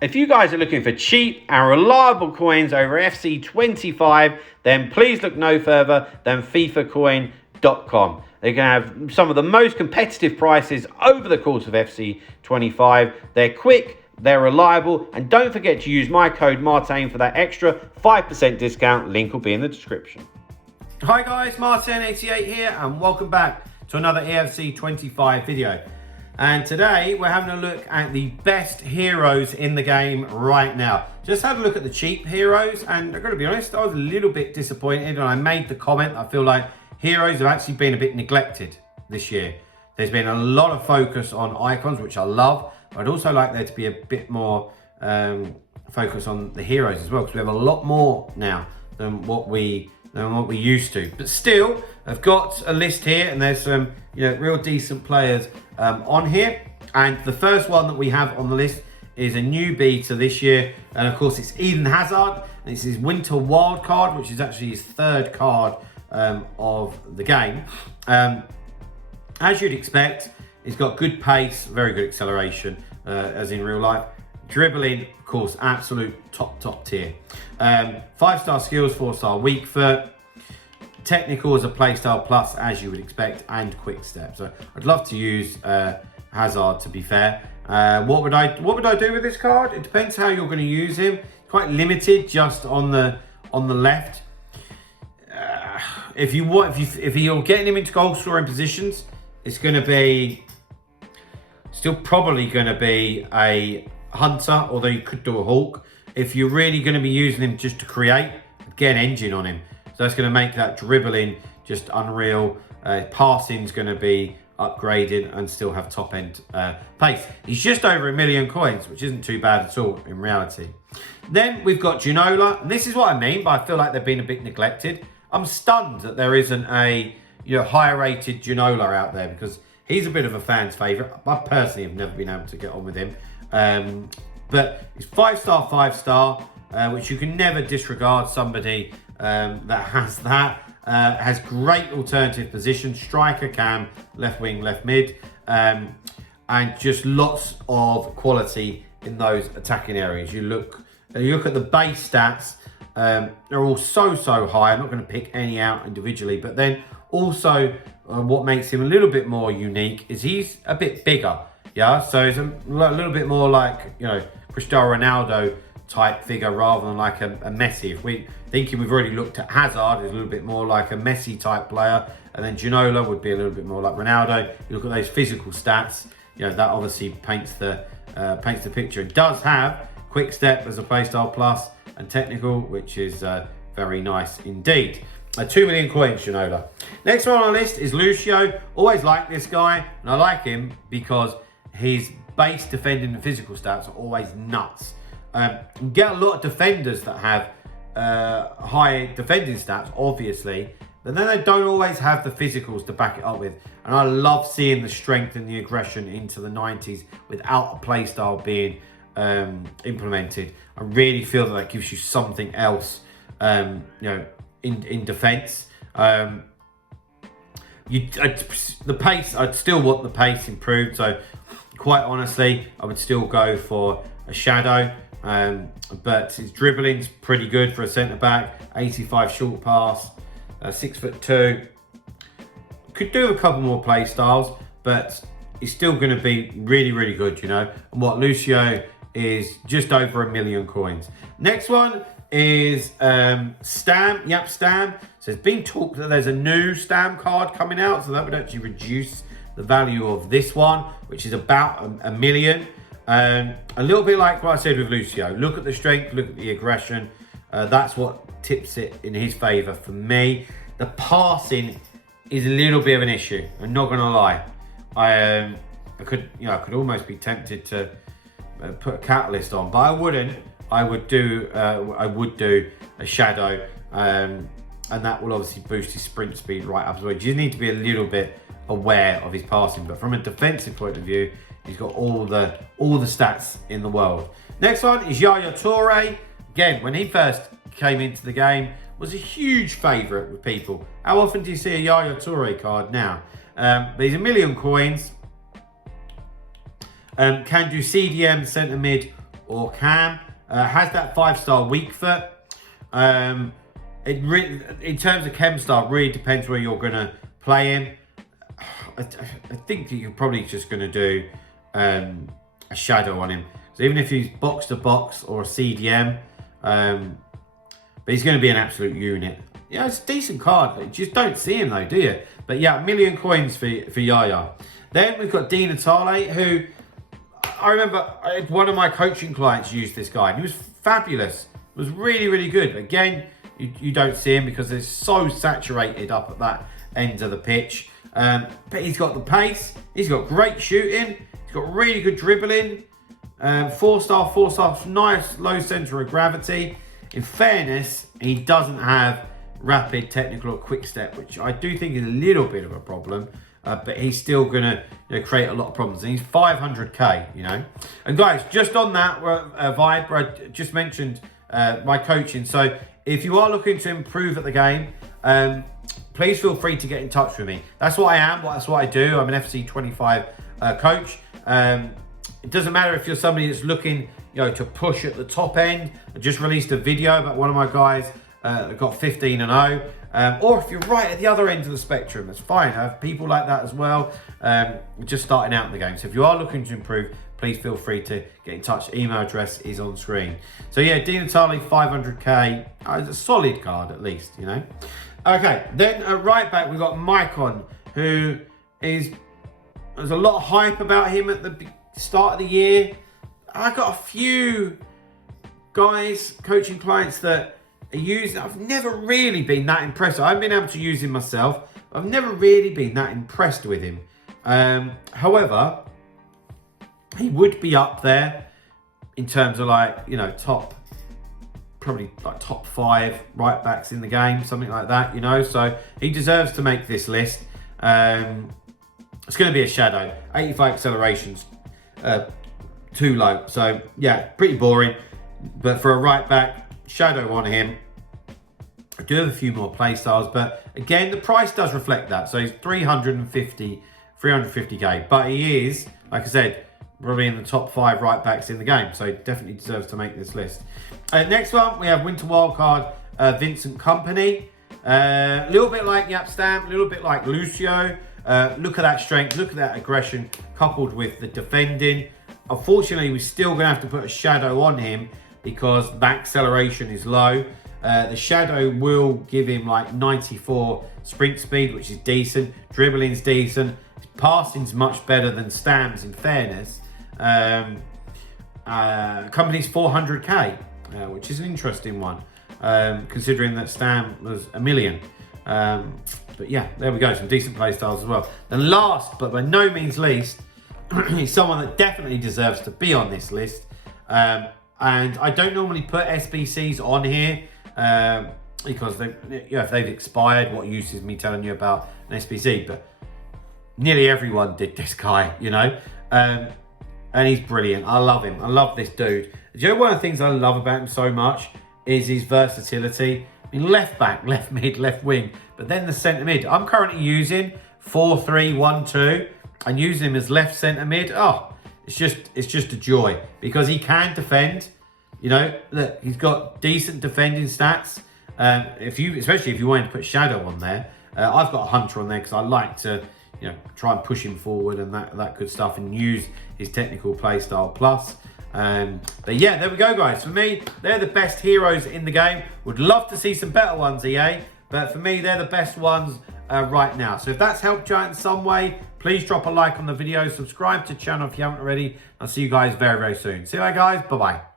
If you guys are looking for cheap and reliable coins over FC25, then please look no further than FIFAcoin.com. They can have some of the most competitive prices over the course of FC25. They're quick, they're reliable, and don't forget to use my code Martin for that extra 5% discount. Link will be in the description. Hi guys, Martin88 here, and welcome back to another Eafc 25 video. And today we're having a look at the best heroes in the game right now. Just had a look at the cheap heroes, and I've got to be honest, I was a little bit disappointed, and I made the comment, I feel like heroes have actually been a bit neglected this year. There's been a lot of focus on icons, which I love, but I'd also like there to be a bit more focus on the heroes as well, because we have a lot more now than what we used to. But still, I've got a list here, and there's some real decent players on here. And the first one that we have on the list is a newbie to this year, and of course it's Eden Hazard. And it's his winter wild card, which is actually his third card of the game. As you'd expect, he's got good pace, very good acceleration, as in real life. Dribbling, of course, absolute top tier. 5-star skills, 4-star weak foot. Technical as a playstyle plus, as you would expect, and quick step. So I'd love to use Hazard, to be fair. What would I do with this card? It depends how you're going to use him. Quite limited, just on the left. If you're getting him into goal scoring positions, it's going to be still probably going to be a hunter, although you could do a hawk. If you're really going to be using him just to create, get an engine on him. So that's going to make that dribbling just unreal. Passing's going to be upgraded and still have top end pace. He's just over 1 million coins, which isn't too bad at all in reality. Then we've got Ginola, and this is what I mean, but I feel like they've been a bit neglected. I'm stunned that there isn't a higher rated Ginola out there, because he's a bit of a fan's favourite. I personally have never been able to get on with him. But it's 5-star, 5-star, which you can never disregard somebody that has that. Has great alternative position, striker, cam, left wing, left mid, and just lots of quality in those attacking areas. You look at the base stats, they're all so high. I'm not going to pick any out individually, but then also what makes him a little bit more unique is he's a bit bigger. Yeah, so he's a little bit more like Cristiano Ronaldo type figure rather than like a Messi. If we've already looked at Hazard, he's a little bit more like a Messi type player, and then Ginola would be a little bit more like Ronaldo. You look at those physical stats, that obviously paints the picture. It does have quick step as a playstyle plus and technical, which is very nice indeed. 2 million coins, Ginola. Next one on our list is Lucio. Always like this guy, and I like him because his base defending and physical stats are always nuts. You get a lot of defenders that have high defending stats, obviously, but then they don't always have the physicals to back it up with. And I love seeing the strength and the aggression into the 90s without a playstyle being implemented. I really feel that gives you something else, in defence. The pace, I'd still want the pace improved. So quite honestly, I would still go for a shadow. But his dribbling's pretty good for a centre back. 85 short pass, 6'2". Could do a couple more play styles, but he's still going to be really good, And what Lucio is just over 1 million coins. Next one is Stam, Jaap Stam. So it's been talked that there's a new Stam card coming out, so that would actually reduce the value of this one, which is about 1 million. A little bit like what I said with Lucio. Look at the strength, look at the aggression. That's what tips it in his favour for me. The passing is a little bit of an issue. I'm not going to lie. I could almost be tempted to put a catalyst on, but I wouldn't. I would do a shadow, and that will obviously boost his sprint speed right up as well. You just need to be a little bit aware of his passing, but from a defensive point of view, he's got all the stats in the world. Next one is Yaya Touré. Again, when he first came into the game, was a huge favourite with people. How often do you see a Yaya Touré card now? But he's 1 million coins. Can do CDM, centre mid, or cam. Has that 5-star weak foot. In terms of chem style, really depends where you're going to play him. I think you're probably just going to do a shadow on him. So even if he's box to box or a CDM, but he's going to be an absolute unit. Yeah, it's a decent card. You just don't see him though, do you? But yeah, 1 million coins for Yaya. Then we've got Natale, who I remember one of my coaching clients used this guy. And he was fabulous. It was really, really good. Again, you don't see him because it's so saturated up at that end of the pitch. But he's got the pace. He's got great shooting. He's got really good dribbling. 4-star, nice low centre of gravity. In fairness, he doesn't have rapid, technical, or quick step, which I do think is a little bit of a problem. But he's still going to create a lot of problems. And he's 500k, you know. And guys, just on that vibe, where I just mentioned my coaching. So if you are looking to improve at the game, please feel free to get in touch with me. That's what I am. That's what I do. I'm an FC 25 coach. It doesn't matter if you're somebody that's looking, to push at the top end. I just released a video about one of my guys that got 15-0. Or if you're right at the other end of the spectrum, that's fine. I have people like that as well, just starting out in the game. So if you are looking to improve, please feel free to get in touch. Email address is on screen. So yeah, Natale, 500k. It's a solid card at least, you know. Okay, then right back, we've got Maicon, who there's a lot of hype about him at the start of the year. I got a few guys, coaching clients that are using. I've never really been that impressed. I've been able to use him myself. I've never really been that impressed with him. However, he would be up there in terms of probably top 5 right backs in the game, something like that, So he deserves to make this list. It's going to be a shadow. 85 accelerations, too low. So yeah, pretty boring. But for a right back, shadow on him. I do have a few more play styles, but again, the price does reflect that. So he's 350k, but he is, like I said, probably in the top 5 right backs in the game. So he definitely deserves to make this list. Next one, we have Winter Wildcard, Vincent Kompany. A little bit like Jaap Stam, a little bit like Lucio. Look at that strength, look at that aggression, coupled with the defending. Unfortunately, we're still going to have to put a shadow on him because the acceleration is low. The shadow will give him 94 sprint speed, which is decent. Dribbling's decent. His passing's much better than Stam's, in fairness. Company's 400k, which is an interesting one, considering that Stam was 1 million. But yeah, there we go, some decent play styles as well. And last, but by no means least, he's someone that definitely deserves to be on this list. And I don't normally put SBCs on here because if they've expired, what use is me telling you about an SBC? But nearly everyone did this guy, and he's brilliant. I love him. I love this dude. One of the things I love about him so much is his versatility. I mean, left back, left mid, left wing, but then the centre mid. I'm currently using 4-3-1-2 and using him as left centre mid. Oh, it's just a joy because he can defend. Look, he's got decent defending stats. Especially if you wanted to put shadow on there, I've got a hunter on there because I like to, try and push him forward and that good stuff and use his technical play style plus. But yeah, there we go, guys. For me, they're the best heroes in the game. Would love to see some better ones, EA, but for me, they're the best ones right now. So if that's helped you out in some way, please drop a like on the video, subscribe to the channel if you haven't already. I'll see you guys very, very soon. See you later, guys. Bye-bye.